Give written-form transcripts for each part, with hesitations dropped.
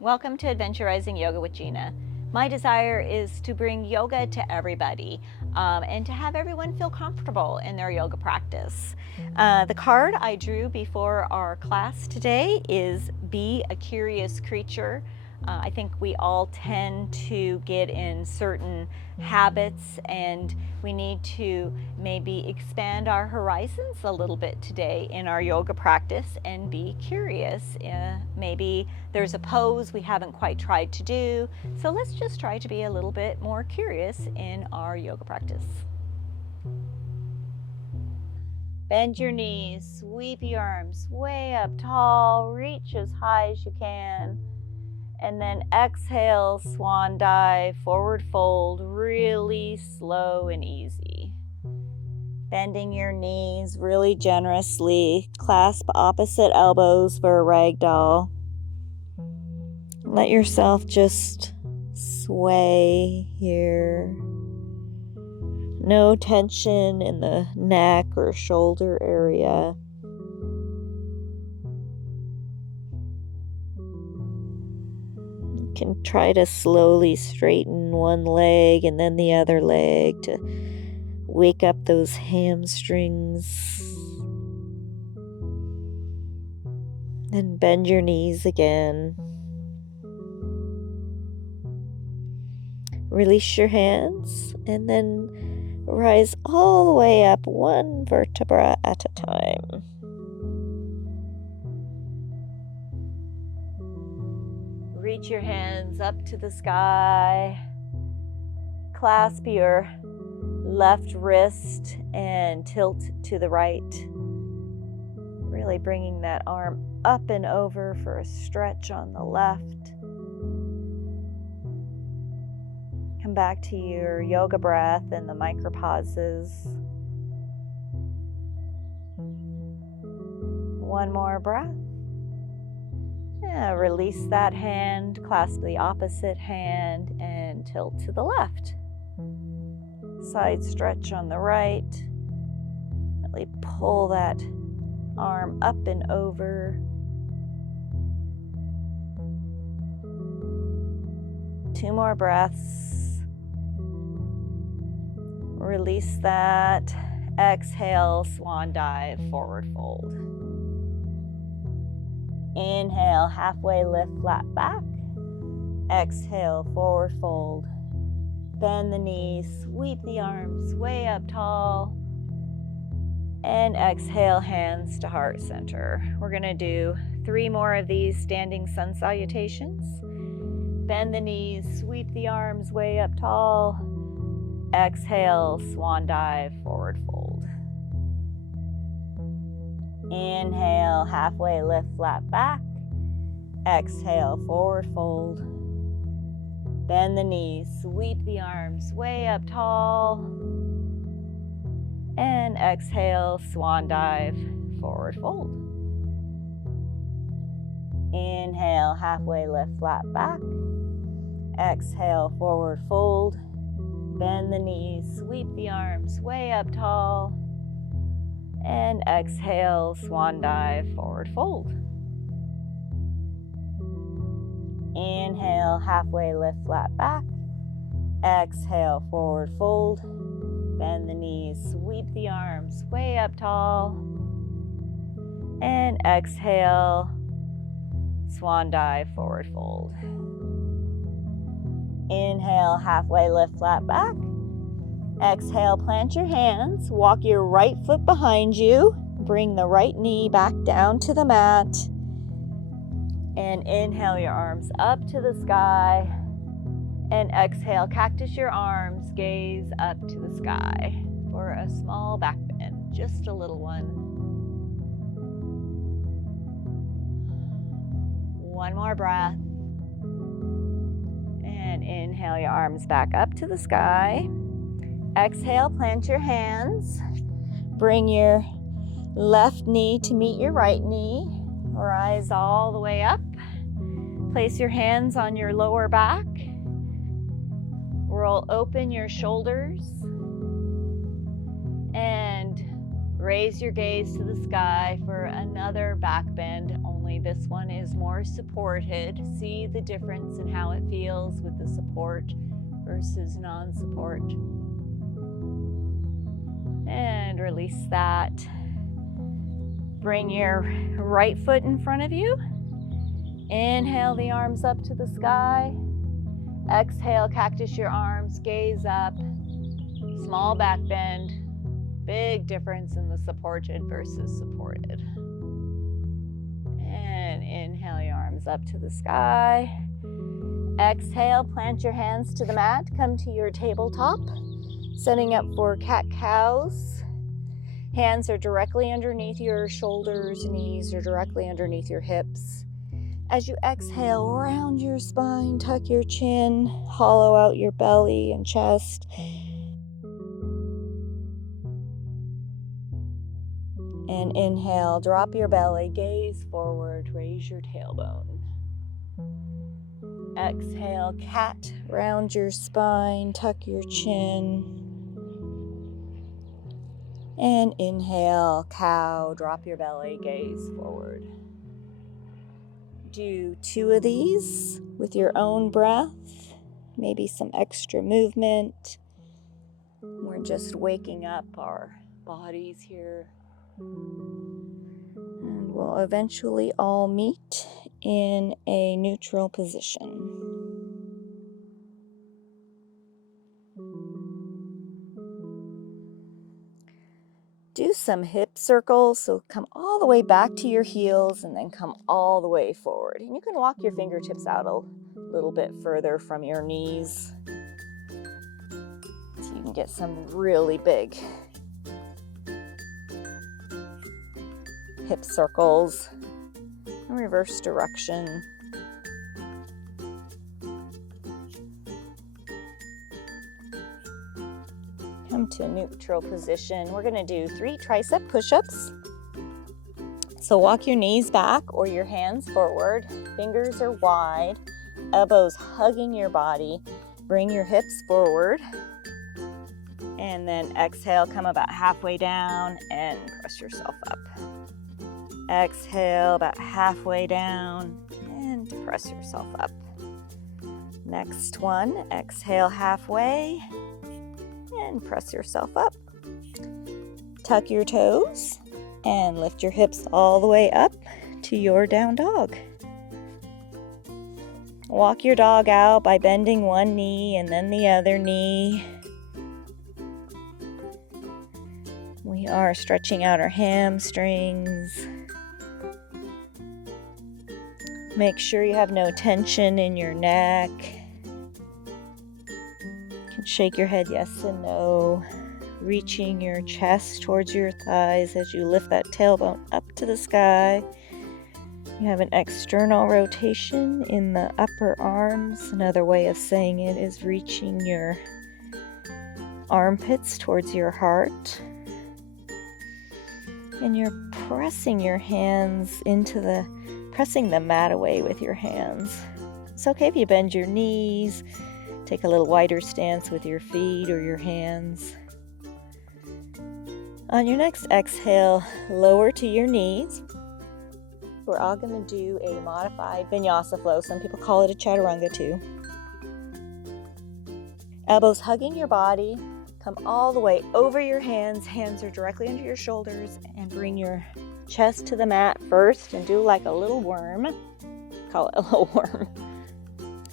Welcome to Adventurizing Yoga with Gina. My desire is to bring yoga to everybody and to have everyone feel comfortable in their yoga practice. The card I drew before our class today is Be a Curious Creature. I think we all tend to get in certain habits, and we need to maybe expand our horizons a little bit today in our yoga practice and be curious. Maybe there's a pose we haven't quite tried to do, so let's just try to be a little bit more curious in our yoga practice. Bend your knees, sweep your arms way up tall, reach as high as you can. And then exhale, swan dive, forward fold, really slow and easy. Bending your knees really generously. Clasp opposite elbows for a ragdoll. Let yourself just sway here. No tension in the neck or shoulder area. Can try to slowly straighten one leg and then the other leg to wake up those hamstrings. Then bend your knees again. Release your hands and then rise all the way up, one vertebra at a time. Reach your hands up to the sky. Clasp your left wrist and tilt to the right. Really bringing that arm up and over for a stretch on the left. Come back to your yoga breath and the micropauses. One more breath. Release that hand, clasp the opposite hand, and tilt to the left. Side stretch on the right. Really pull that arm up and over. Two more breaths. Release that. Exhale, swan dive, forward fold. Inhale, halfway lift, flat back. Exhale, forward fold. Bend the knees, sweep the arms way up tall. And exhale, hands to heart center. We're going to do 3 more of these standing sun salutations. Bend the knees, sweep the arms way up tall. Exhale, swan dive, forward fold. Inhale, halfway lift, flat back. Exhale, forward fold. Bend the knees, sweep the arms way up tall. And exhale, swan dive, forward fold. Inhale, halfway lift, flat back. Exhale, forward fold. Bend the knees, sweep the arms way up tall. And exhale, swan dive, forward fold. Inhale, halfway lift, flat back. Exhale, forward fold. Bend the knees, sweep the arms way up tall. And exhale, swan dive, forward fold. Inhale, halfway lift, flat back. Exhale, plant your hands, walk your right foot behind you, bring the right knee back down to the mat, and inhale your arms up to the sky, and exhale, cactus your arms, gaze up to the sky for a small back bend, just a little one. One more breath, and inhale your arms back up to the sky. Exhale, plant your hands. Bring your left knee to meet your right knee. Rise all the way up. Place your hands on your lower back. Roll open your shoulders. And raise your gaze to the sky for another back bend, only this one is more supported. See the difference in how it feels with the support versus non-support. And release that. Bring your right foot in front of you. Inhale the arms up to the sky. Exhale, cactus your arms, gaze up. Small back bend. Big difference in the supported versus supported. And inhale your arms up to the sky. Exhale, plant your hands to the mat. Come to your tabletop. Setting up for cat-cows. Hands are directly underneath your shoulders, knees are directly underneath your hips. As you exhale, round your spine, tuck your chin, hollow out your belly and chest. And inhale, drop your belly, gaze forward, raise your tailbone. Exhale, cat, round your spine, tuck your chin. And inhale, cow, drop your belly, gaze forward. Do 2 of these with your own breath, maybe some extra movement. We're just waking up our bodies here. And we'll eventually all meet in a neutral position. Do some hip circles, so come all the way back to your heels and then come all the way forward. And you can walk your fingertips out a little bit further from your knees so you can get some really big hip circles in reverse direction. Come to neutral position. We're going to do 3 tricep push-ups. So walk your knees back or your hands forward. Fingers are wide. Elbows hugging your body. Bring your hips forward. And then exhale, come about halfway down and press yourself up. Exhale, about halfway down and press yourself up. Next one, exhale halfway. And press yourself up. Tuck your toes and lift your hips all the way up to your down dog. Walk your dog out by bending one knee and then the other knee. We are stretching out our hamstrings. Make sure you have no tension in your neck. Shake your head yes and no, reaching your chest towards your thighs as you lift that tailbone up to the sky. You have an external rotation in the upper arms. Another way of saying it is reaching your armpits towards your heart. And you're pressing your hands pressing the mat away with your hands. It's okay if you bend your knees. Take a little wider stance with your feet or your hands. On your next exhale, lower to your knees. We're all going to do a modified Vinyasa flow. Some people call it a chaturanga too. Elbows hugging your body. Come all the way over your hands. Hands are directly under your shoulders. And bring your chest to the mat first and do like a little worm. Call it a little worm.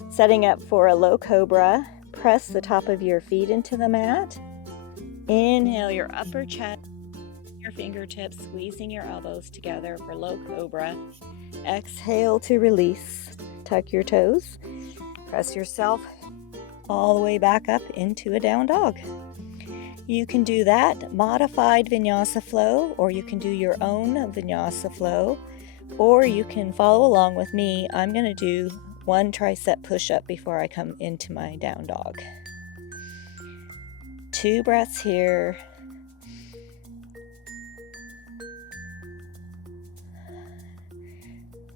Setting up for a low cobra, press the top of your feet into the mat. Inhale your upper chest, your fingertips, squeezing your elbows together for low cobra. Exhale to release. Tuck your toes. Press yourself all the way back up into a down dog. You can do that modified Vinyasa flow, or you can do your own Vinyasa flow, or you can follow along with me. I'm going to do 1 tricep push-up before I come into my down dog. 2 breaths here.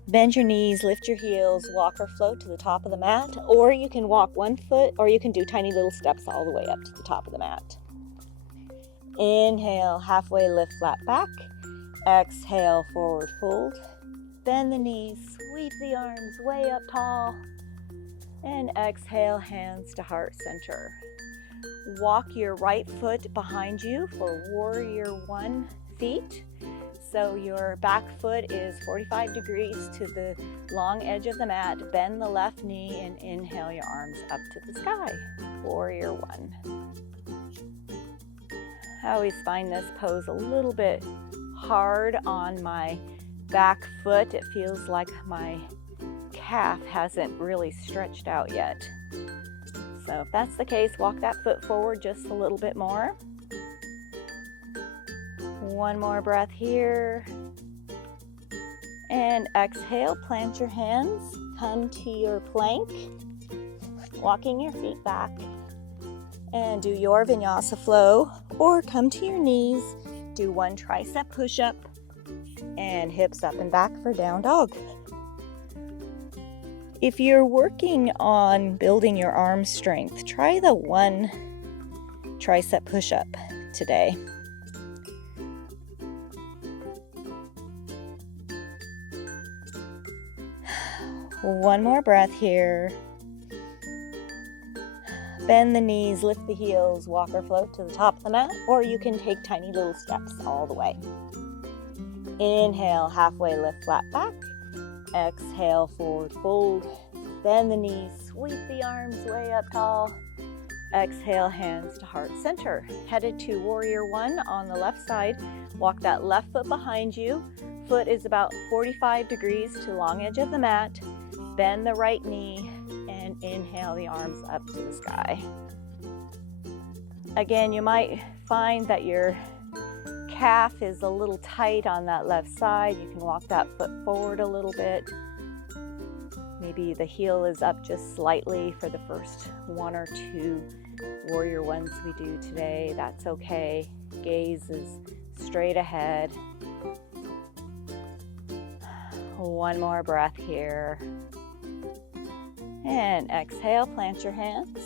Bend your knees, lift your heels, walk or float to the top of the mat, or you can walk 1 foot, or you can do tiny little steps all the way up to the top of the mat. Inhale, halfway lift, flat back. Exhale, forward fold. bend the knees, sweep the arms way up tall, and exhale, hands to heart center. Walk your right foot behind you for warrior one feet. So your back foot is 45 degrees to the long edge of the mat. Bend the left knee and inhale your arms up to the sky. Warrior one. I always find this pose a little bit hard on my back foot. It feels like my calf hasn't really stretched out yet. So if that's the case, walk that foot forward just a little bit more. One more breath here. And exhale, plant your hands, come to your plank, walking your feet back. And do your Vinyasa flow, or come to your knees, do one tricep push-up, and hips up and back for down dog. If you're working on building your arm strength, try the one tricep push-up today. One more breath here. Bend the knees, lift the heels, walk or float to the top of the mat, or you can take tiny little steps all the way. Inhale, halfway lift, flat back. Exhale, forward fold. Bend the knees, sweep the arms way up tall. Exhale, hands to heart center. Headed to warrior one on the left side. Walk that left foot behind you. Foot is about 45 degrees to long edge of the mat. Bend the right knee and inhale the arms up to the sky. Again, you might find that your calf is a little tight on that left side. You can walk that foot forward a little bit. Maybe the heel is up just slightly for the first one or two warrior ones we do today. That's okay. Gaze is straight ahead. One more breath here. And exhale, plant your hands.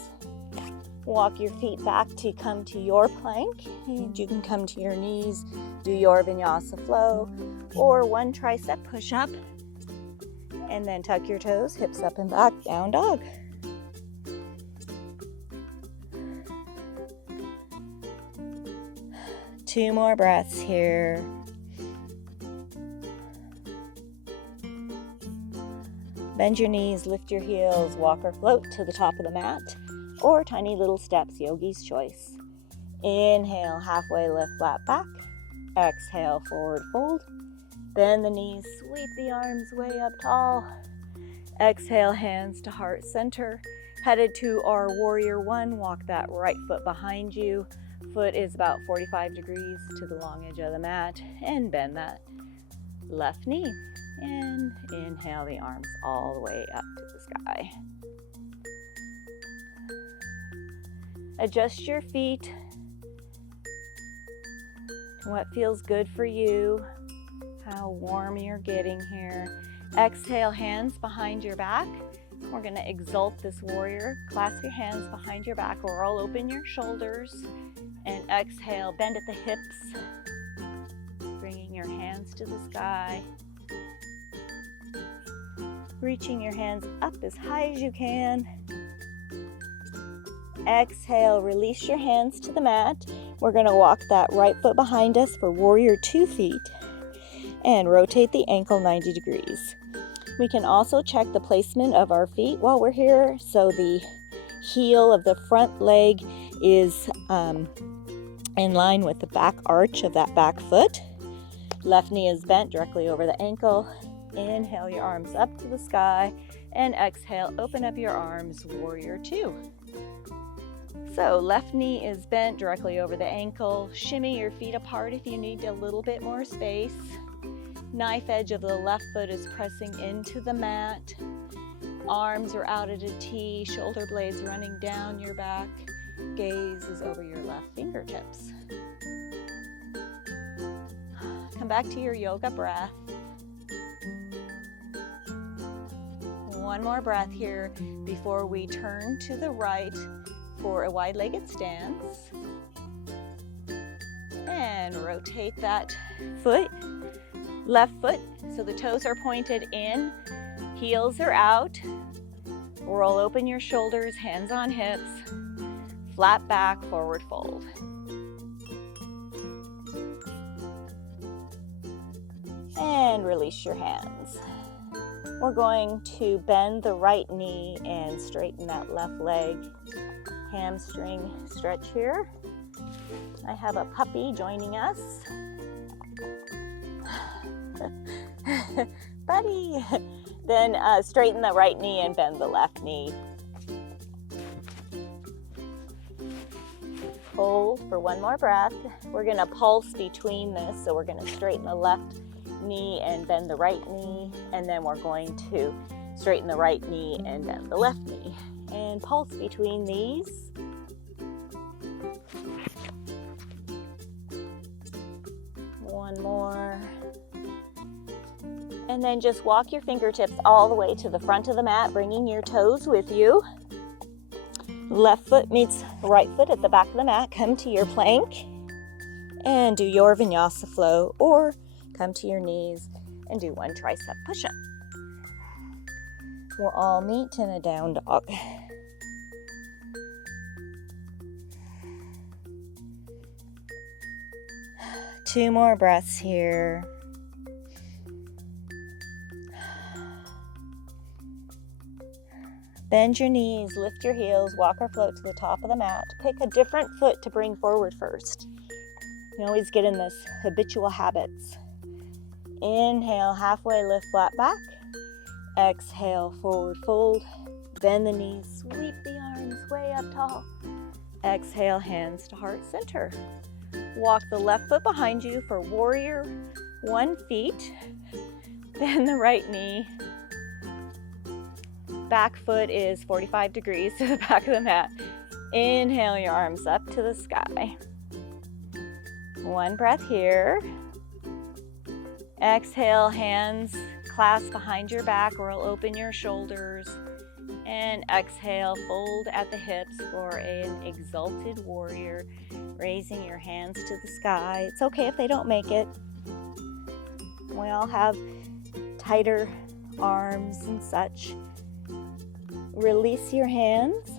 Walk your feet back to come to your plank. And you can come to your knees, do your Vinyasa flow, or one tricep push-up. And then tuck your toes, hips up and back, down dog. Two more breaths here. Bend your knees, lift your heels, walk or float to the top of the mat, or tiny little steps, yogi's choice. Inhale, halfway lift, flat back. Exhale, forward fold. Bend the knees, sweep the arms way up tall. Exhale, hands to heart center. Headed to our warrior one, walk that right foot behind you. Foot is about 45 degrees to the long edge of the mat, and bend that left knee. And inhale the arms all the way up to the sky. Adjust your feet to what feels good for you, how warm you're getting here. Exhale, hands behind your back. We're going to exalt this warrior. Clasp your hands behind your back, roll open your shoulders, and exhale, bend at the hips, bringing your hands to the sky. Reaching your hands up as high as you can. Exhale, release your hands to the mat. We're going to walk that right foot behind us for warrior 2 feet and rotate the ankle 90 degrees. We can also check the placement of our feet while we're here. So the heel of the front leg is in line with the back arch of that back foot. Left knee is bent directly over the ankle. Inhale your arms up to the sky, and exhale, open up your arms, warrior 2. So left knee is bent directly over the ankle. Shimmy your feet apart if you need a little bit more space. Knife edge of the left foot is pressing into the mat. Arms are out at a T, shoulder blades running down your back. Gaze is over your left fingertips. Come back to your yoga breath. One more breath here before we turn to the right for a wide-legged stance. And rotate that foot Left foot, so the toes are pointed in, heels are out. Roll open your shoulders, hands on hips, flat back, forward fold. And release your hands. We're going to bend the right knee and straighten that left leg. Hamstring stretch here. I have a puppy joining us. Buddy! Then straighten the right knee and bend the left knee. Hold for one more breath. We're going to pulse between this, so we're going to straighten the left knee and bend the right knee, and then we're going to straighten the right knee and bend the left knee. And pulse between these. One more. And then just walk your fingertips all the way to the front of the mat, bringing your toes with you. Left foot meets right foot at the back of the mat. Come to your plank and do your Vinyasa flow, or come to your knees and do one tricep push-up. We'll all meet in a down dog. Two more breaths here. Bend your knees, lift your heels, walk or float to the top of the mat. Pick a different foot to bring forward first. You always get in this habitual habits. Inhale, halfway lift, flat back. Exhale, forward fold. Bend the knees, sweep the arms way up tall. Exhale, hands to heart center. Walk the left foot behind you for warrior 1 feet. Bend the right knee. Back foot is 45 degrees to the back of the mat. Inhale your arms up to the sky. One breath here. Exhale, hands clasp behind your back, roll open your shoulders. And exhale, fold at the hips for an exalted warrior, raising your hands to the sky. It's okay if they don't make it. We all have tighter arms and such. Release your hands.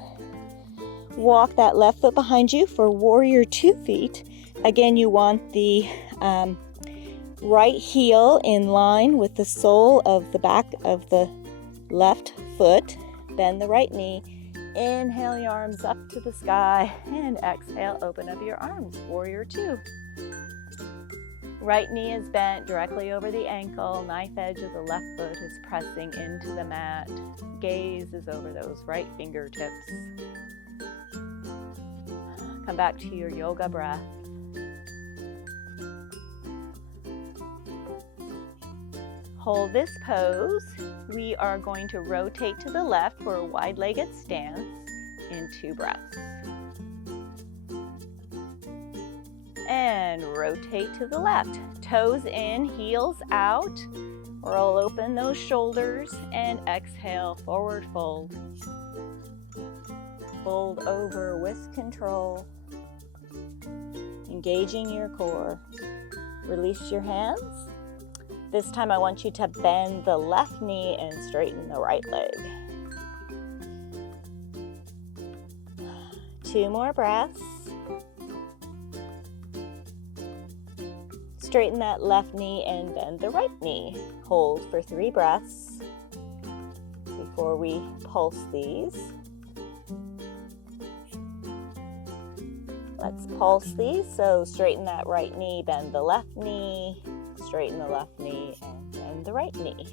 Walk that left foot behind you for warrior 2 feet. Again, you want the right heel in line with the sole of the back of the left foot. Bend the right knee. Inhale your arms up to the sky, and exhale, open up your arms, warrior 2. Right knee is bent directly over the ankle. Knife edge of the left foot is pressing into the mat. Gaze is over those right fingertips. Come back to your yoga breath. Hold this pose. We are going to rotate to the left for a wide-legged stance in 2 breaths. And rotate to the left. Toes in, heels out. Roll open those shoulders and exhale, forward fold. Fold over with control. Engaging your core. Release your hands. This time I want you to bend the left knee and straighten the right leg. 2 more breaths. Straighten that left knee and bend the right knee. Hold for 3 breaths before we pulse these. Let's pulse these. So straighten that right knee, bend the left knee, straighten the left knee, and bend the right knee.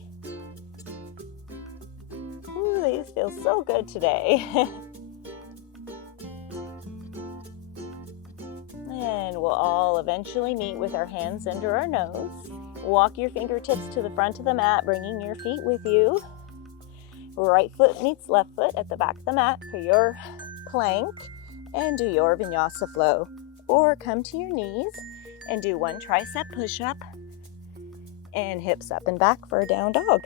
Ooh, these feel so good today. And we'll all eventually meet with our hands under our nose. Walk your fingertips to the front of the mat, bringing your feet with you. Right foot meets left foot at the back of the mat for your plank, and do your Vinyasa flow. Or come to your knees and do 1 tricep push-up and hips up and back for a down dog.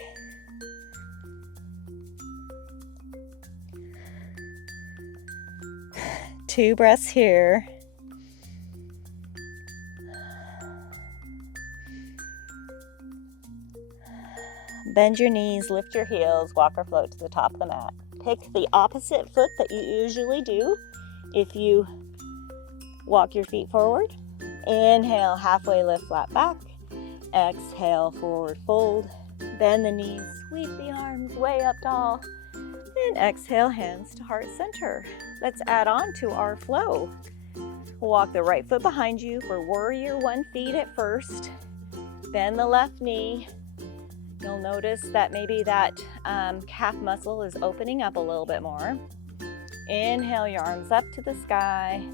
Two breaths here. Bend your knees, lift your heels, walk or float to the top of the mat. Pick the opposite foot that you usually do if you walk your feet forward. Inhale, halfway lift, flat back. Exhale, forward fold. Bend the knees, sweep the arms way up tall. And exhale, hands to heart center. Let's add on to our flow. Walk the right foot behind you for warrior one feet at first. Bend the left knee. You'll notice that maybe that calf muscle is opening up a little bit more. Inhale, your arms up to the sky.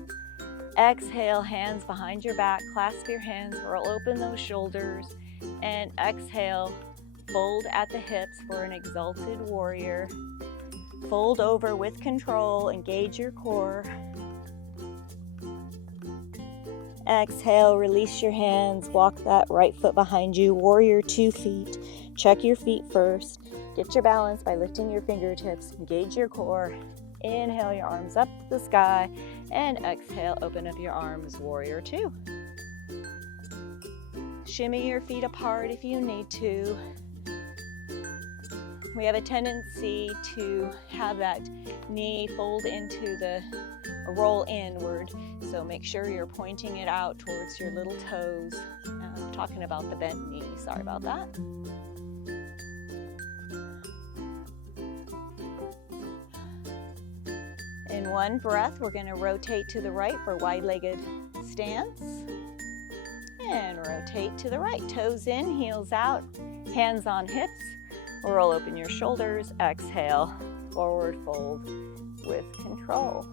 Exhale, hands behind your back. Clasp your hands, roll open those shoulders. And exhale, fold at the hips for an exalted warrior. Fold over with control, engage your core. Exhale, release your hands, walk that right foot behind you, warrior 2 feet. Check your feet first. Get your balance by lifting your fingertips, engage your core. Inhale, your arms up to the sky, and exhale, open up your arms, warrior 2. Shimmy your feet apart if you need to. We have a tendency to have that knee fold into the roll inward, so make sure you're pointing it out towards your little toes. I'm talking about the bent knee, sorry about that. In one breath, we're going to rotate to the right for wide-legged stance. And rotate to the right, toes in, heels out, hands on hips. Roll open your shoulders, exhale, forward fold with control.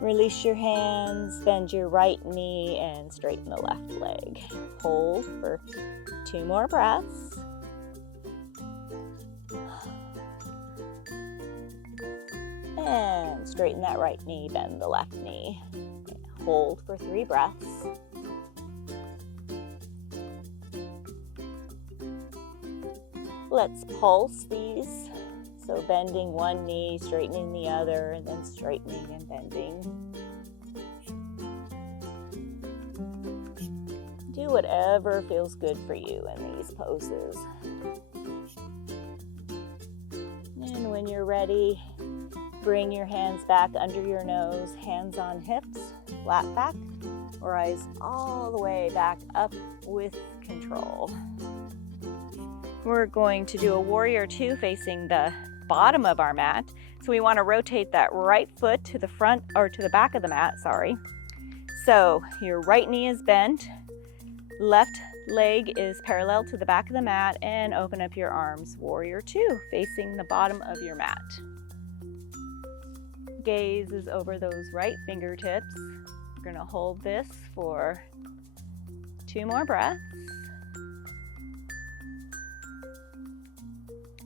Release your hands, bend your right knee and straighten the left leg. Hold for 2 more breaths. And straighten that right knee, bend the left knee. Hold for 3 breaths. Let's pulse these. So bending one knee, straightening the other, and then straightening and bending. Do whatever feels good for you in these poses. And when you're ready, bring your hands back under your nose, hands on hips, flat back, rise all the way back up with control. We're going to do a warrior 2 facing the bottom of our mat. So we want to rotate that right foot to the front, or to the back of the mat, sorry. So your right knee is bent, left leg is parallel to the back of the mat, and open up your arms, warrior 2, facing the bottom of your mat. Gaze is over those right fingertips. We're going to hold this for 2 more breaths.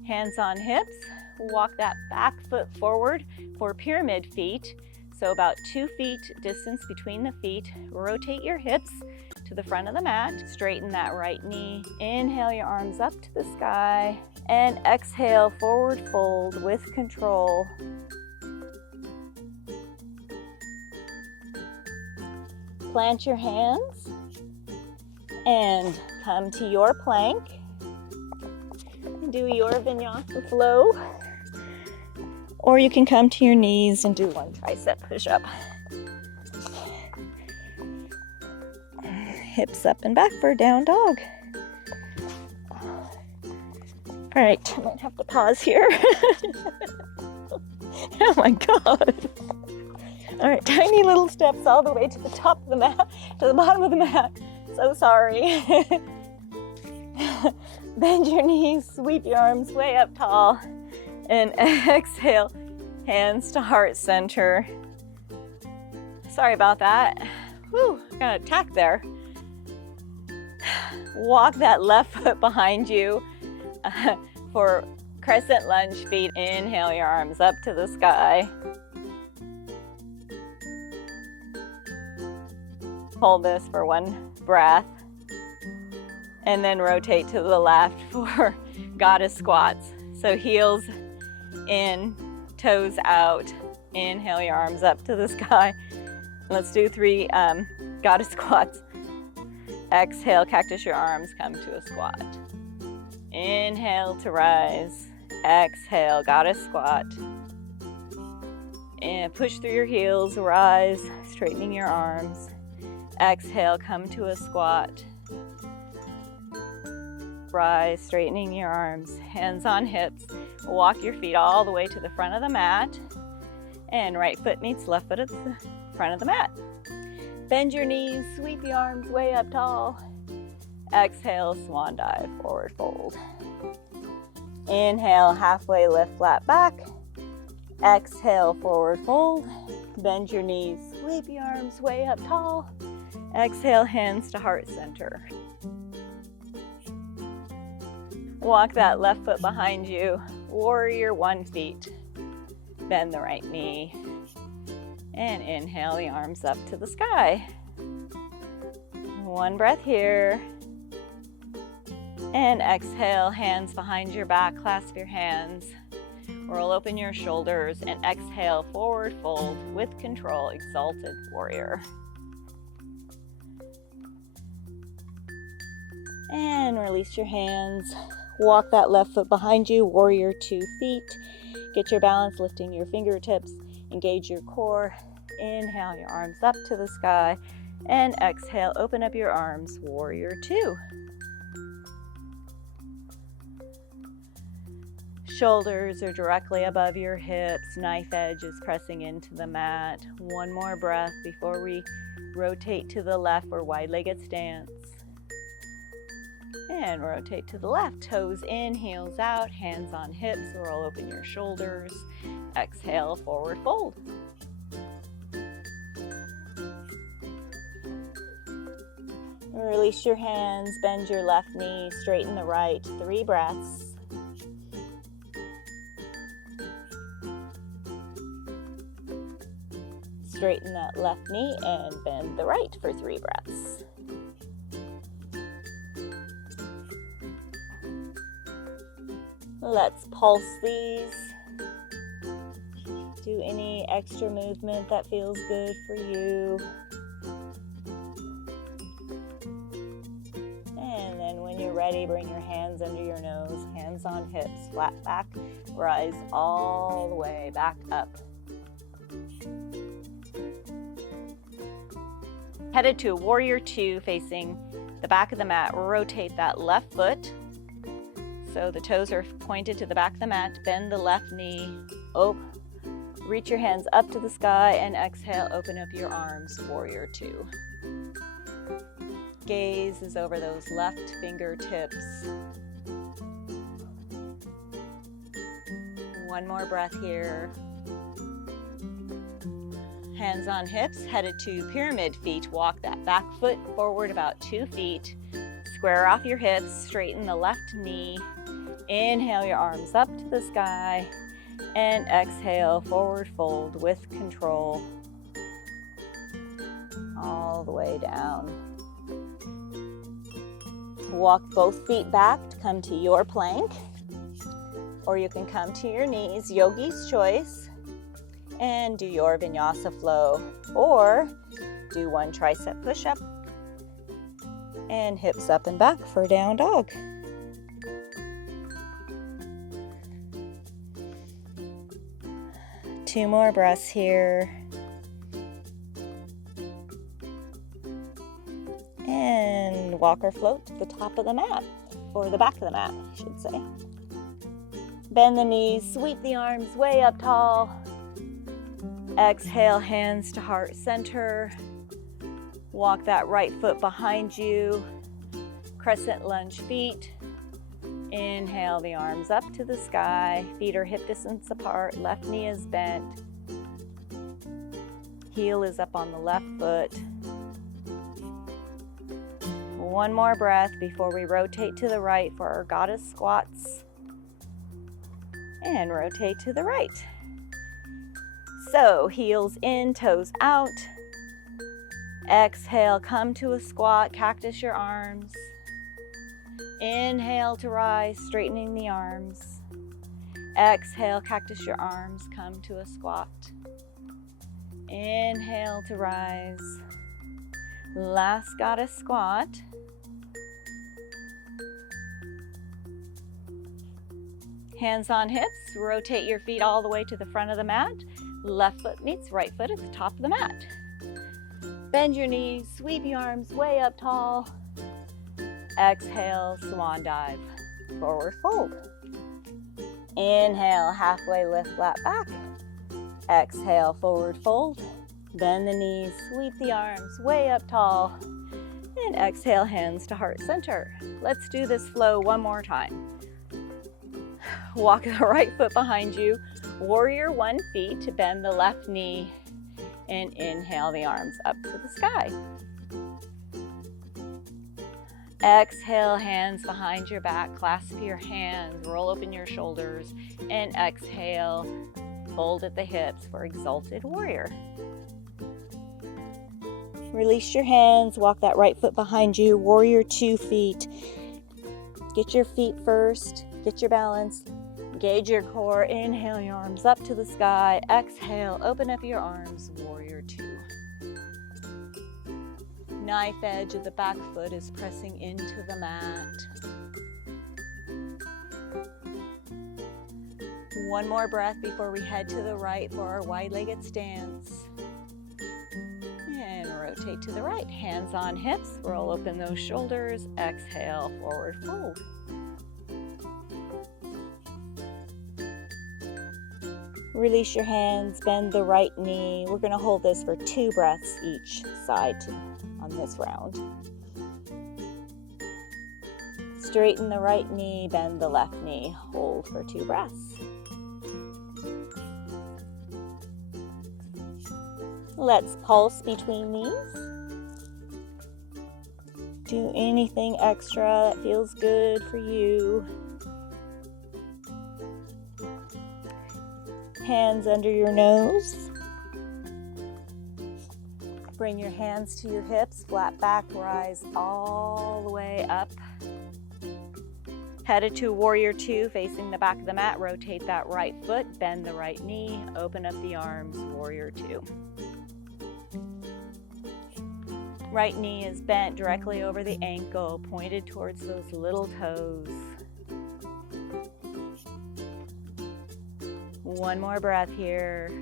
Hands on hips, walk that back foot forward for pyramid feet. So about 2 feet distance between the feet. Rotate your hips to the front of the mat. Straighten that right knee. Inhale your arms up to the sky. And exhale, forward fold with control. Plant your hands and come to your plank. Do your vinyasa flow, or you can come to your knees and do 1 tricep push-up. Hips up and back for down dog. All right, I might have to pause here. Oh my God. All right, tiny little steps all the way to the top of the mat, to the bottom of the mat. So sorry. Bend your knees, sweep your arms way up tall, and exhale, hands to heart center. Sorry about that. Whew, got an attack there. Walk that left foot behind you for crescent lunge feet. Inhale your arms up to the sky. Hold this for 1 breath. And then rotate to the left for goddess squats. So heels in, toes out. Inhale your arms up to the sky. Let's do 3 goddess squats. Exhale, cactus your arms, come to a squat. Inhale to rise. Exhale, goddess squat. And push through your heels, rise, straightening your arms. Exhale, come to a squat. Rise, straightening your arms, hands on hips. Walk your feet all the way to the front of the mat. And right foot meets left foot at the front of the mat. Bend your knees, sweep your arms way up tall. Exhale, swan dive, forward fold. Inhale, halfway lift, flat back. Exhale, forward fold. Bend your knees, sweep your arms way up tall. Exhale, hands to heart center. Walk that left foot behind you, warrior 1 feet. Bend the right knee. And inhale the arms up to the sky. 1 breath here. And exhale, hands behind your back, clasp your hands. Roll open your shoulders and exhale, forward fold with control, exalted warrior. And release your hands. Walk that left foot behind you, warrior 2 feet. Get your balance, lifting your fingertips. Engage your core. Inhale your arms up to the sky. And exhale, open up your arms, warrior 2. Shoulders are directly above your hips. Knife edge is pressing into the mat. 1 more breath before we rotate to the left for wide-legged stance. And rotate to the left. Toes in, heels out, hands on hips. Roll open your shoulders. Exhale, forward fold. Release your hands, bend your left knee, straighten the right. 3 breaths. Straighten that left knee and bend the right for 3 breaths. Let's pulse these. Do any extra movement that feels good for you. And then when you're ready, bring your hands under your nose, hands on hips, flat back, rise all the way back up. Headed to warrior 2, facing the back of the mat. Rotate that left foot. So the toes are pointed to the back of the mat. Bend the left knee. Reach your hands up to the sky and exhale, open up your arms, warrior 2. Gaze is over those left fingertips. 1 more breath here. Hands on hips, headed to pyramid feet. Walk that back foot forward about 2 feet. Square off your hips, straighten the left knee. Inhale your arms up to the sky. And exhale, forward fold with control. All the way down. Walk both feet back to come to your plank. Or you can come to your knees, yogi's choice. And do your Vinyasa flow, or do 1 tricep push-up and hips up and back for down dog. Two more breaths here. And walk or float to the top of the mat, or the back of the mat, I should say. Bend the knees, sweep the arms way up tall. Exhale, hands to heart center. Walk that right foot behind you. Crescent lunge feet. Inhale the arms up to the sky. Feet are hip distance apart. Left knee is bent. Heel is up on the left foot. 1 more breath before we rotate to the right for our goddess squats. And rotate to the right. So heels in, toes out. Exhale, come to a squat, cactus your arms. Inhale to rise, straightening the arms. Exhale, cactus your arms, come to a squat. Inhale to rise. Last goddess squat. Hands on hips, rotate your feet all the way to the front of the mat. Left foot meets right foot at the top of the mat. Bend your knees, sweep your arms way up tall. Exhale, swan dive, forward fold. Inhale, halfway lift, flat back. Exhale, forward fold. Bend the knees, sweep the arms way up tall. And exhale, hands to heart center. Let's do this flow one more time. Walk the right foot behind you. Warrior 1 feet to bend the left knee. And inhale the arms up to the sky. Exhale, hands behind your back. Clasp your hands, roll open your shoulders. And exhale, fold at the hips for exalted warrior. Release your hands, walk that right foot behind you, warrior 2 feet. Get your feet first, get your balance, engage your core, inhale your arms up to the sky, exhale, open up your arms, warrior 2. Knife edge of the back foot is pressing into the mat. One more breath before we head to the right for our wide-legged stance. And rotate to the right. Hands on hips. Roll open those shoulders. Exhale, forward fold. Release your hands. Bend the right knee. We're going to hold this for 2 breaths each side on this round. Straighten the right knee. Bend the left knee. Hold for 2 breaths. Let's pulse between these. Do anything extra that feels good for you. Hands under your nose. Bring your hands to your hips, flat back, rise all the way up. Headed to warrior 2, facing the back of the mat. Rotate that right foot, bend the right knee, open up the arms, warrior 2. Right knee is bent directly over the ankle, pointed towards those little toes. One more breath here.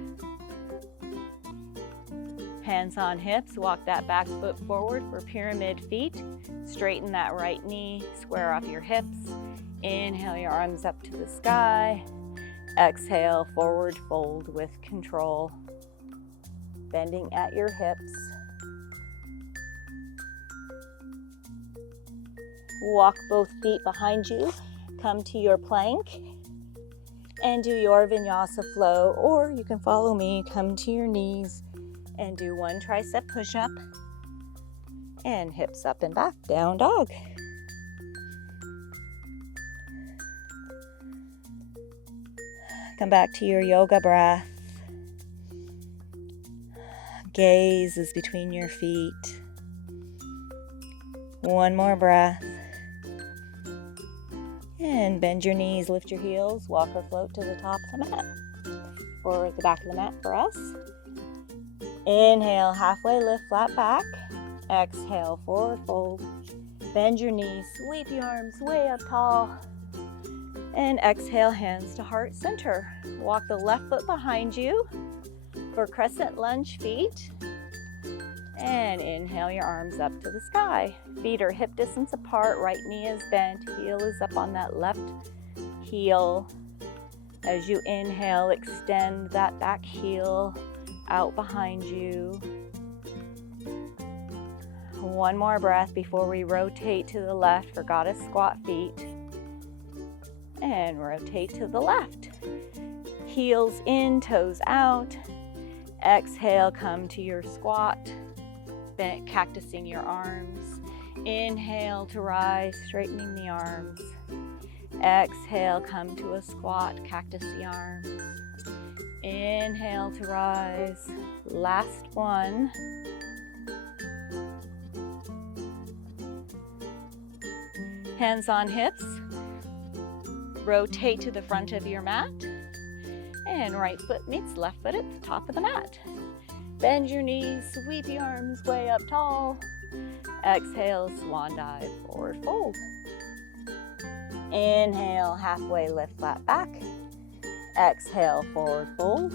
Hands on hips, walk that back foot forward for pyramid feet. Straighten that right knee, square off your hips. Inhale your arms up to the sky. Exhale, forward fold with control. Bending at your hips. Walk both feet behind you, come to your plank, and do your Vinyasa flow, or you can follow me, come to your knees, and do 1 tricep push-up, and hips up and back, down dog. Come back to your yoga breath. Gaze is between your feet. 1 more breath. And bend your knees, lift your heels, walk or float to the top of the mat, or the back of the mat for us. Inhale, halfway lift, flat back. Exhale, forward fold. Bend your knees, sweep your arms way up tall. And exhale, hands to heart center. Walk the left foot behind you for crescent lunge feet. And inhale your arms up to the sky. Feet are hip distance apart, right knee is bent, heel is up on that left heel. As you inhale, extend that back heel out behind you. 1 more breath before we rotate to the left for goddess squat feet. And rotate to the left. Heels in, toes out. Exhale, come to your squat. Bent, cactusing your arms. Inhale to rise, straightening the arms. Exhale, come to a squat, cactus the arms. Inhale to rise. Last one. Hands on hips. Rotate to the front of your mat. And right foot meets left foot at the top of the mat. Bend your knees, sweep your arms way up tall. Exhale, swan dive, forward fold. Inhale, halfway lift, flat back. Exhale, forward fold.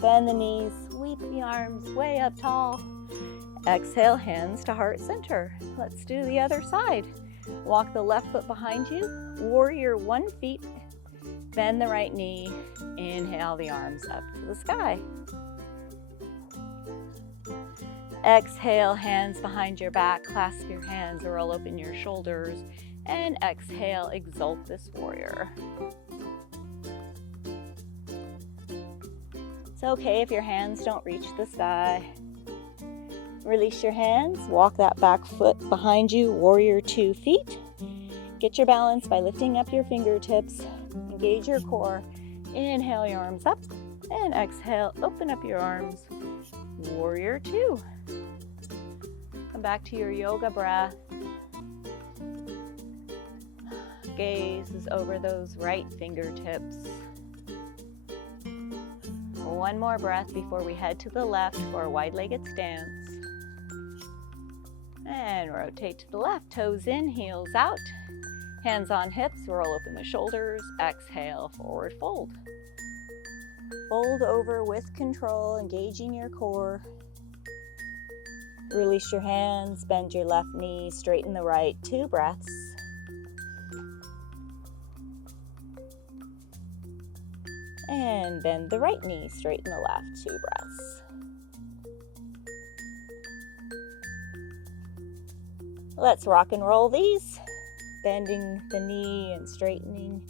Bend the knees, sweep the arms way up tall. Exhale, hands to heart center. Let's do the other side. Walk the left foot behind you, warrior 1 feet. Bend the right knee, inhale the arms up to the sky. Exhale, hands behind your back, clasp your hands, roll open your shoulders, and exhale, exalt this warrior. It's okay if your hands don't reach the sky. Release your hands, walk that back foot behind you, warrior 2 feet. Get your balance by lifting up your fingertips, engage your core. Inhale your arms up, and exhale, open up your arms, warrior 2. Come back to your yoga breath. Gaze is over those right fingertips. One more breath before we head to the left for a wide-legged stance. And rotate to the left, toes in, heels out. Hands on hips, roll open the shoulders. Exhale, forward fold. Fold over with control, engaging your core. Release your hands, bend your left knee, straighten the right, 2 breaths. And bend the right knee, straighten the left, 2 breaths. Let's rock and roll these, bending the knee and straightening.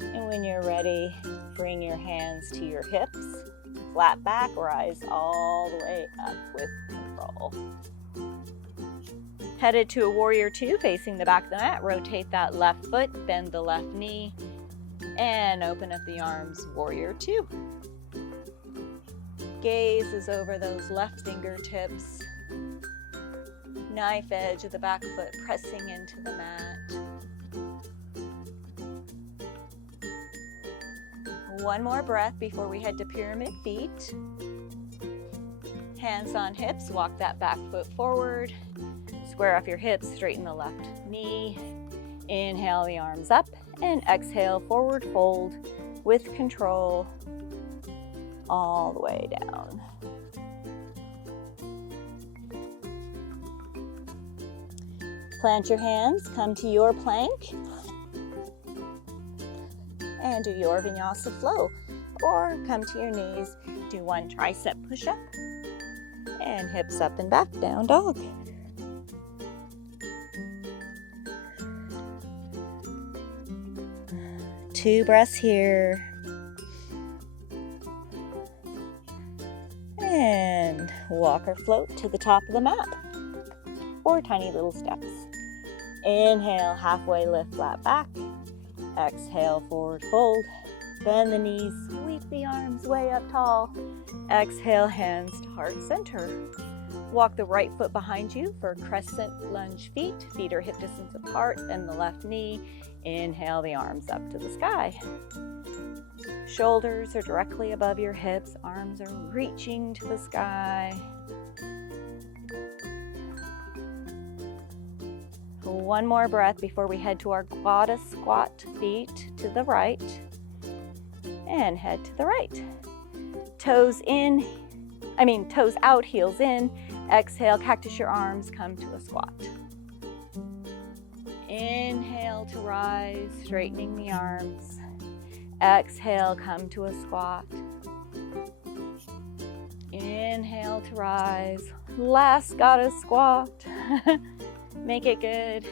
And when you're ready, bring your hands to your hips, flat back, rise all the way up with control. Headed to a warrior 2, facing the back of the mat. Rotate that left foot, bend the left knee, and open up the arms, warrior 2. Gaze is over those left fingertips. Knife edge of the back foot pressing into the mat. One more breath before we head to pyramid feet. Hands on hips, walk that back foot forward. Square off your hips, straighten the left knee. Inhale the arms up and exhale, forward fold with control all the way down. Plant your hands, come to your plank, and do your Vinyasa flow. Or come to your knees, do 1 tricep push-up, and hips up and back, down dog. Two breaths here. And walk or float to the top of the mat. 4 tiny little steps. Inhale, halfway lift, flat back. Exhale, forward fold. Bend the knees, sweep the arms way up tall. Exhale, hands to heart center. Walk the right foot behind you for crescent lunge feet. Feet are hip distance apart, bend the left knee. Inhale the arms up to the sky. Shoulders are directly above your hips, arms are reaching to the sky. One more breath before we head to our goddess squat, feet to the right and head to the right. Toes out, heels in. Exhale, cactus your arms, come to a squat. Inhale to rise, straightening the arms. Exhale, come to a squat. Inhale to rise. Last goddess squat. Make it good.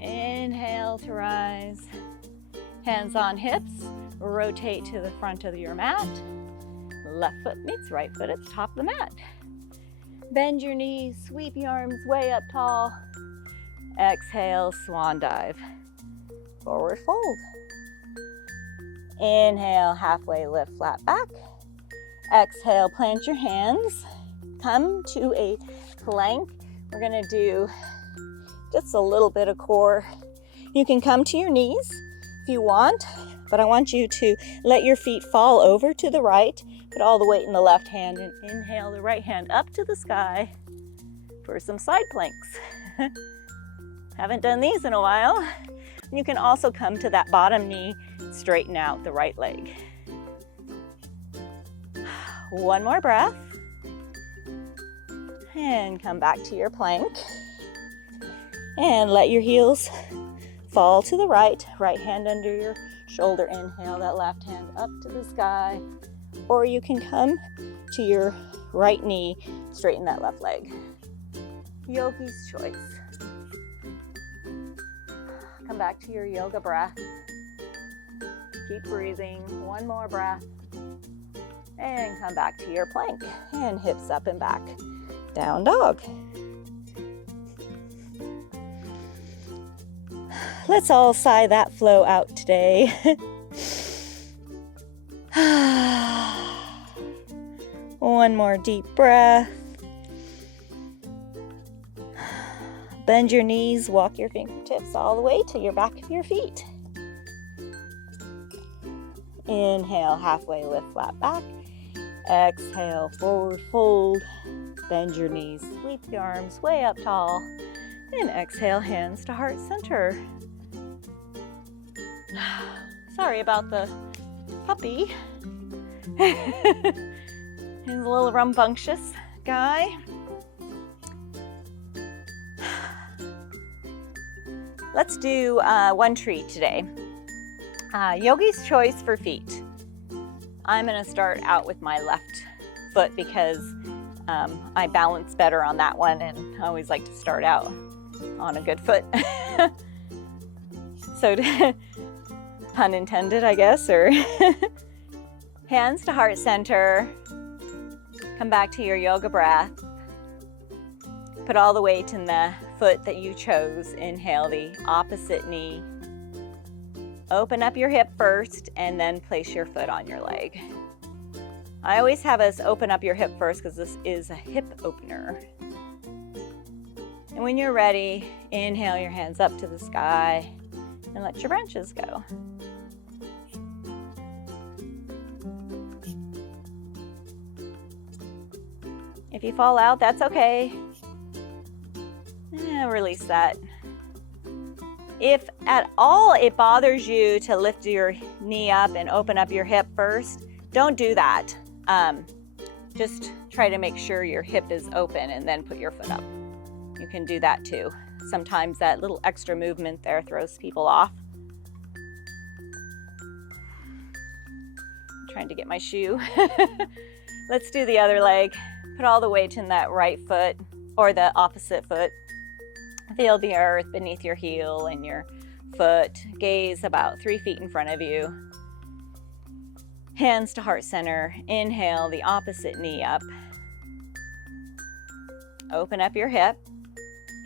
Inhale to rise. Hands on hips. Rotate to the front of your mat. Left foot meets right foot at the top of the mat. Bend your knees, sweep your arms way up tall. Exhale, swan dive. Forward fold. Inhale, halfway lift, flat back. Exhale, plant your hands. Come to a plank. We're gonna do just a little bit of core. You can come to your knees if you want, but I want you to let your feet fall over to the right. Put all the weight in the left hand and inhale the right hand up to the sky for some side planks. Haven't done these in a while. You can also come to that bottom knee, straighten out the right leg. One more breath. And come back to your plank. And let your heels fall to the right. Right hand under your shoulder. Inhale that left hand up to the sky. Or you can come to your right knee, straighten that left leg. Yogi's choice. Come back to your yoga breath. Keep breathing. One more breath. And come back to your plank. And hips up and back. Down dog. Let's all sigh that flow out today. One more deep breath. Bend your knees, walk your fingertips all the way to your back of your feet. Inhale, halfway lift, flat back. Exhale, forward fold. Bend your knees, sweep the arms way up tall. And exhale, hands to heart center. Sorry about the puppy. He's a little rambunctious guy. Let's do one treat today. Yogi's choice for feet. I'm going to start out with my left foot because I balance better on that one, and I always like to start out on a good foot. So, pun intended, I guess, or hands to heart center. Come back to your yoga breath. Put all the weight in the foot that you chose. Inhale the opposite knee. Open up your hip first and then place your foot on your leg. I always have us open up your hip first because this is a hip opener. And when you're ready, inhale your hands up to the sky and let your branches go. If you fall out, that's okay. Release that. If at all it bothers you to lift your knee up and open up your hip first, don't do that. Just try to make sure your hip is open and then put your foot up. You can do that too. Sometimes that little extra movement there throws people off. I'm trying to get my shoe. Let's do the other leg. Put all the weight in that right foot or the opposite foot. Feel the earth beneath your heel and your foot. Gaze about 3 feet in front of you. Hands to heart center. Inhale the opposite knee up. Open up your hip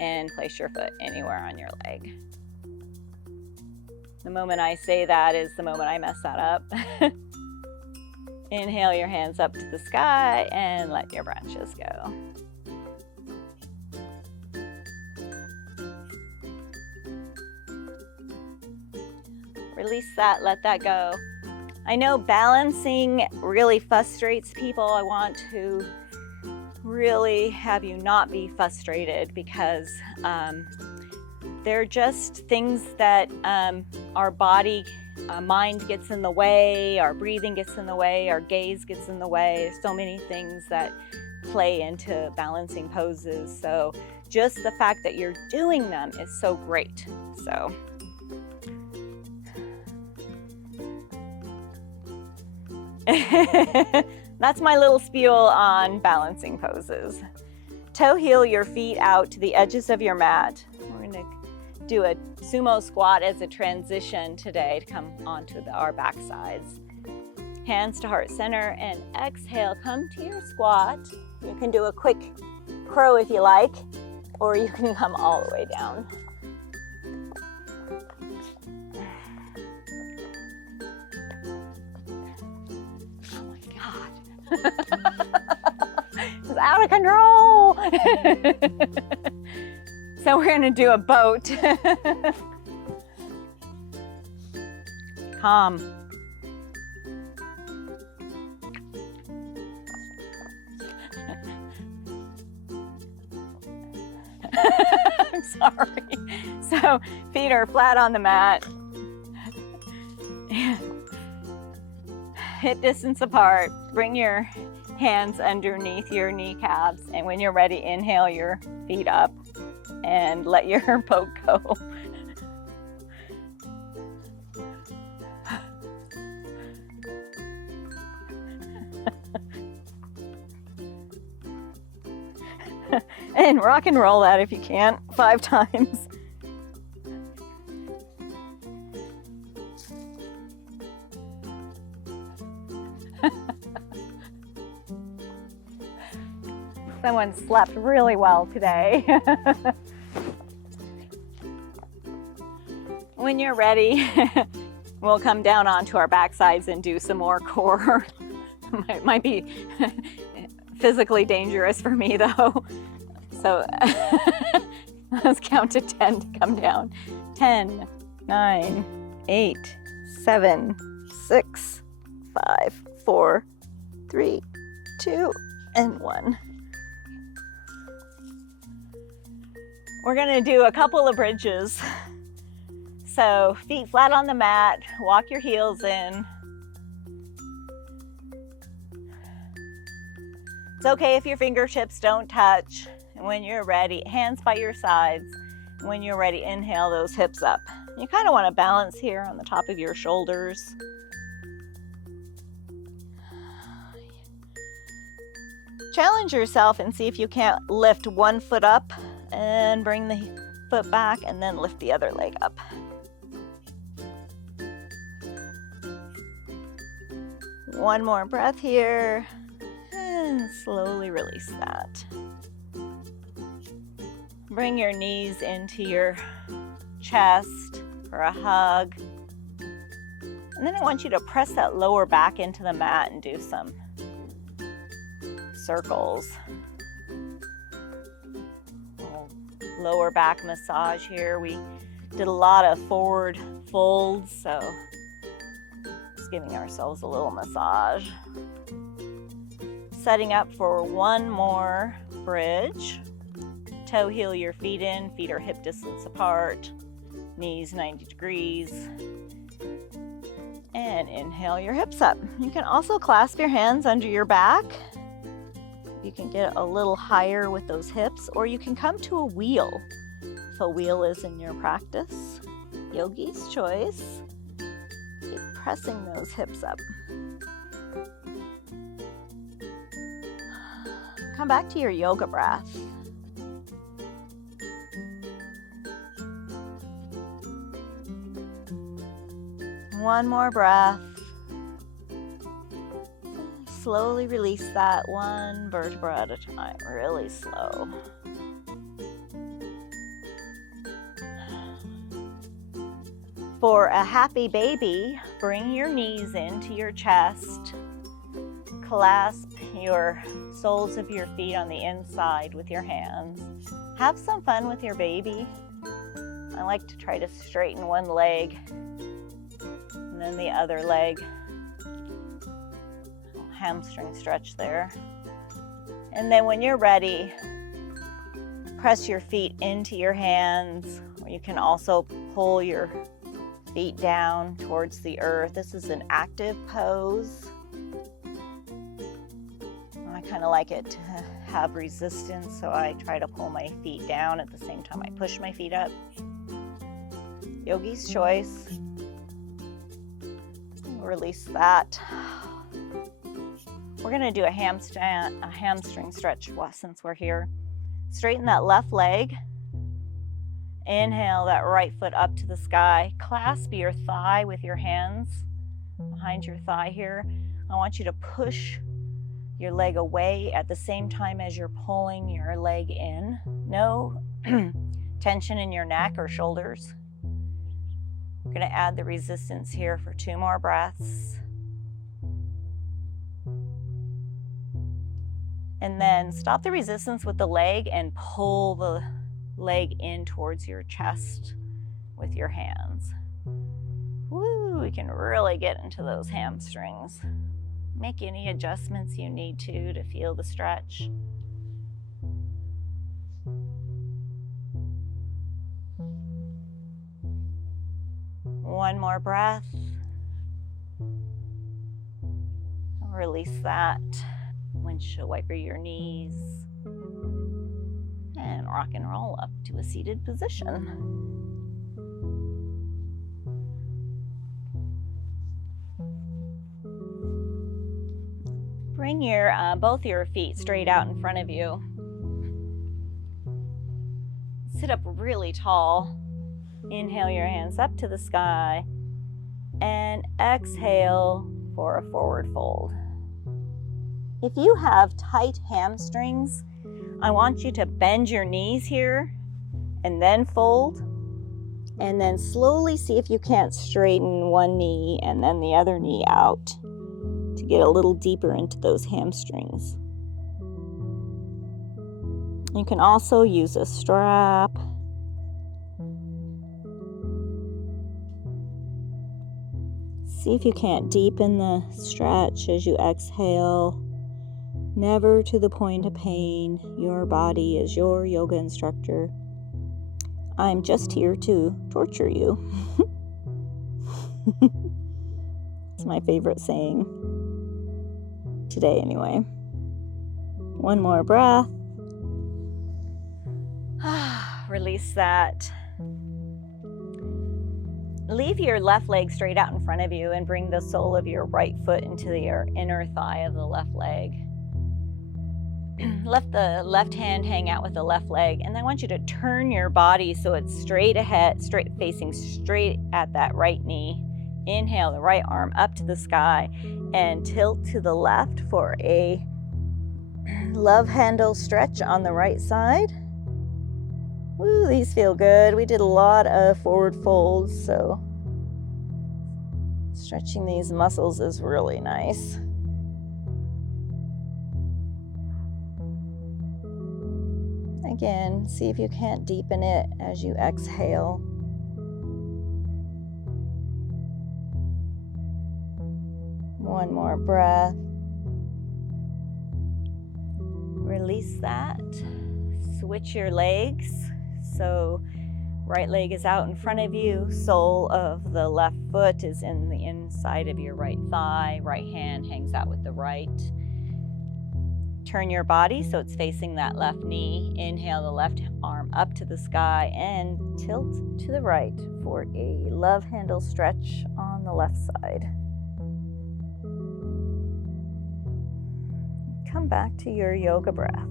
and place your foot anywhere on your leg. The moment I say that is the moment I mess that up. Inhale your hands up to the sky and let your branches go. Release that, let that go. I know balancing really frustrates people. I want to really have you not be frustrated because they're just things that our body, mind gets in the way, our breathing gets in the way, our gaze gets in the way. There's so many things that play into balancing poses. So just the fact that you're doing them is so great. So that's my little spiel on balancing poses. Toe heel your feet out to the edges of your mat. We're going to do a sumo squat as a transition today to come onto our back sides. Hands to heart center and exhale, come to your squat. You can do a quick crow if you like, or you can come all the way down. It's out of control. So we're going to do a boat. Calm. I'm sorry. So feet are flat on the mat. Hip distance apart. Bring your hands underneath your kneecaps, and when you're ready, inhale your feet up and let your boat go. And rock and roll that if you can, 5 times. Someone slept really well today. When you're ready, we'll come down onto our backsides and do some more core. Might be physically dangerous for me though. So let's count to 10 to come down. 10, 9, 8, 7, 6, 5, 4, 3, 2, and 1. We're gonna do a couple of bridges. So feet flat on the mat, walk your heels in. It's okay if your fingertips don't touch. And when you're ready, hands by your sides. When you're ready, inhale those hips up. You kind of want to balance here on the top of your shoulders. Challenge yourself and see if you can't lift one foot up and bring the foot back and then lift the other leg up. One more breath here and slowly release that. Bring your knees into your chest for a hug. And then I want you to press that lower back into the mat and do some circles. Lower back massage here. We did a lot of forward folds, so just giving ourselves a little massage. Setting up for one more bridge. Toe heel your feet in, feet are hip distance apart, knees 90 degrees. And inhale your hips up. You can also clasp your hands under your back. You can get a little higher with those hips, or you can come to a wheel. If a wheel is in your practice, yogi's choice. Keep pressing those hips up. Come back to your yoga breath. One more breath. Slowly release that one vertebra at a time, really slow. For a happy baby, bring your knees into your chest. Clasp your soles of your feet on the inside with your hands. Have some fun with your baby. I like to try to straighten one leg and then the other leg. Hamstring stretch there. And then when you're ready, press your feet into your hands, or you can also pull your feet down towards the earth. This is an active pose. I kind of like it to have resistance, so I try to pull my feet down at the same time I push my feet up. Yogi's choice. Release that. We're going to do a hamstring stretch since we're here. Straighten that left leg. Inhale that right foot up to the sky. Clasp your thigh with your hands behind your thigh here. I want you to push your leg away at the same time as you're pulling your leg in. No tension in your neck or shoulders. We're going to add the resistance here for 2 more breaths. And then stop the resistance with the leg and pull the leg in towards your chest with your hands. Woo, we can really get into those hamstrings. Make any adjustments you need to feel the stretch. One more breath. Release that. Windshield wiper your knees. And rock and roll up to a seated position. Bring your both your feet straight out in front of you. Sit up really tall. Inhale your hands up to the sky. And exhale for a forward fold. If you have tight hamstrings, I want you to bend your knees here and then fold. And then slowly see if you can't straighten one knee and then the other knee out to get a little deeper into those hamstrings. You can also use a strap. See if you can't deepen the stretch as you exhale. Never to the point of pain. Your body is your yoga instructor. I'm just here to torture you. It's my favorite saying. Today, anyway. One more breath. Release that. Leave your left leg straight out in front of you and bring the sole of your right foot into your inner thigh of the left leg. Let the left hand hang out with the left leg, and I want you to turn your body so it's straight ahead, facing straight at that right knee. Inhale the right arm up to the sky and tilt to the left for a love handle stretch on the right side. Woo, these feel good. We did a lot of forward folds, so stretching these muscles is really nice. Again, see if you can't deepen it as you exhale. One more breath. Release that. Switch your legs. So right leg is out in front of you. Sole of the left foot is in the inside of your right thigh. Right hand hangs out with the right. Turn your body so it's facing that left knee. Inhale the left arm up to the sky and tilt to the right for a love handle stretch on the left side. Come back to your yoga breath.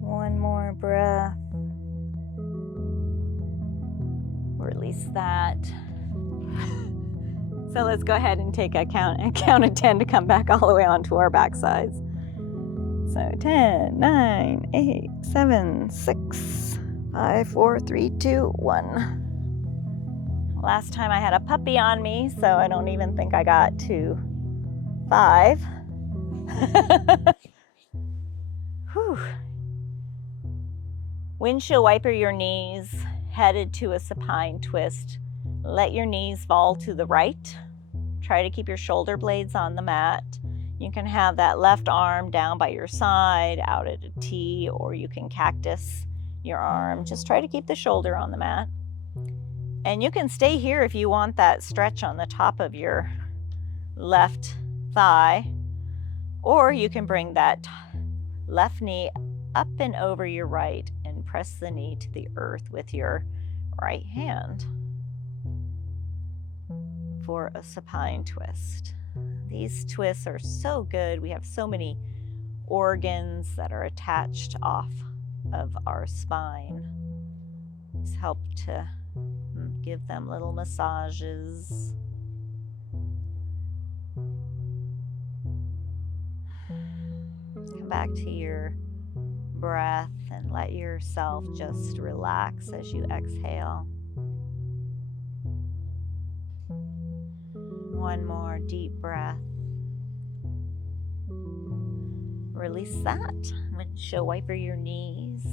One more breath. Release that. So let's go ahead and take a count of 10 to come back all the way onto our back sides. So 10, 9, 8, 7, 6, 5, 4, 3, 2, 1. Last time I had a puppy on me, so I don't even think I got to 5. Whew. Windshield wiper your knees, headed to a supine twist. Let your knees fall to the right. Try to keep your shoulder blades on the mat. You can have that left arm down by your side, out at a T, or you can cactus your arm. Just try to keep the shoulder on the mat. And you can stay here if you want that stretch on the top of your left thigh, or you can bring that left knee up and over your right and press the knee to the earth with your right hand for a supine twist. These twists are so good. We have so many organs that are attached off of our spine. These help to give them little massages. Come back to your breath and let yourself just relax as you exhale. One more deep breath. Release that. Windshield wiper your knees.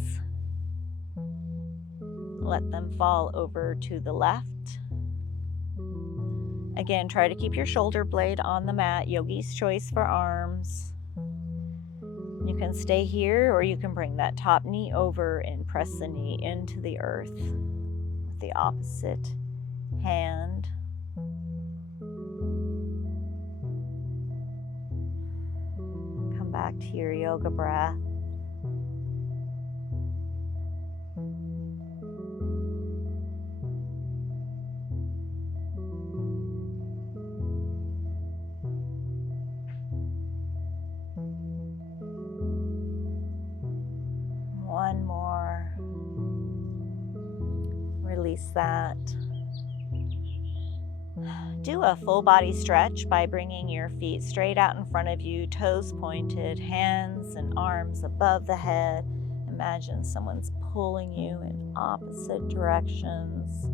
Let them fall over to the left. Again, try to keep your shoulder blade on the mat. Yogi's choice for arms. You can stay here, or you can bring that top knee over and press the knee into the earth with the opposite hand. Come back to your yoga breath. One more. Release that. Do a full body stretch by bringing your feet straight out in front of you, toes pointed, hands and arms above the head. Imagine someone's pulling you in opposite directions.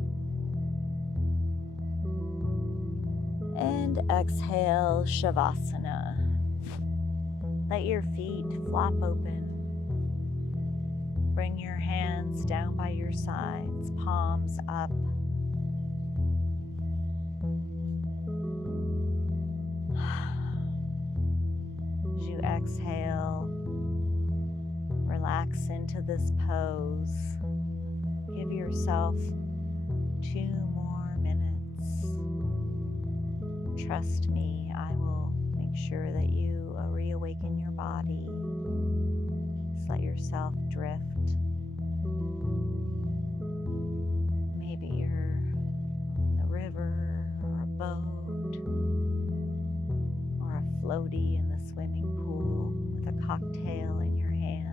And exhale, Shavasana. Let your feet flop open. Bring your hands down by your sides, palms up. As you exhale, relax into this pose. Give yourself 2 more minutes. Trust me, I will make sure that you reawaken your body. Just let yourself drift. Maybe you're on the river or a boat or a floaty in the swimming pool with a cocktail in your hand.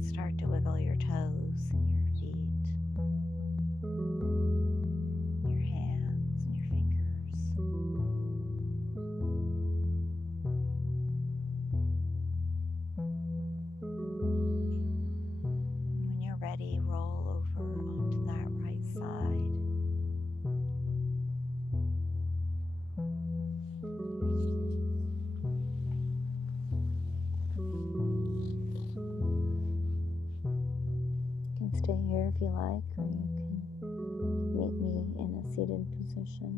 Start to wiggle your toes and your feet, your hands and your fingers. When you're ready, roll over onto that right side. Stay here if you like, or you can meet me in a seated position.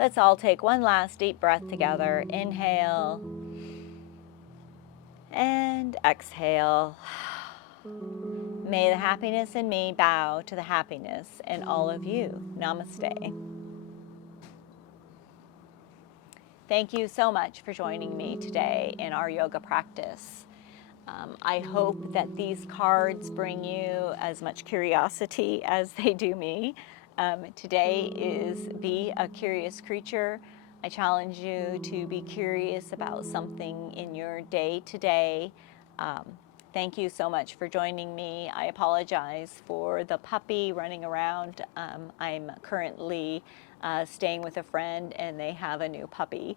Let's all take one last deep breath together. Inhale and exhale. May the happiness in me bow to the happiness in all of you. Namaste. Thank you so much for joining me today in our yoga practice. I hope that these cards bring you as much curiosity as they do me. Today is Be a Curious Creature. I challenge you to be curious about something in your day today. Thank you so much for joining me. I apologize for the puppy running around. I'm currently staying with a friend and they have a new puppy,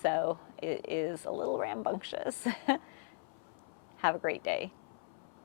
so it is a little rambunctious. Have a great day.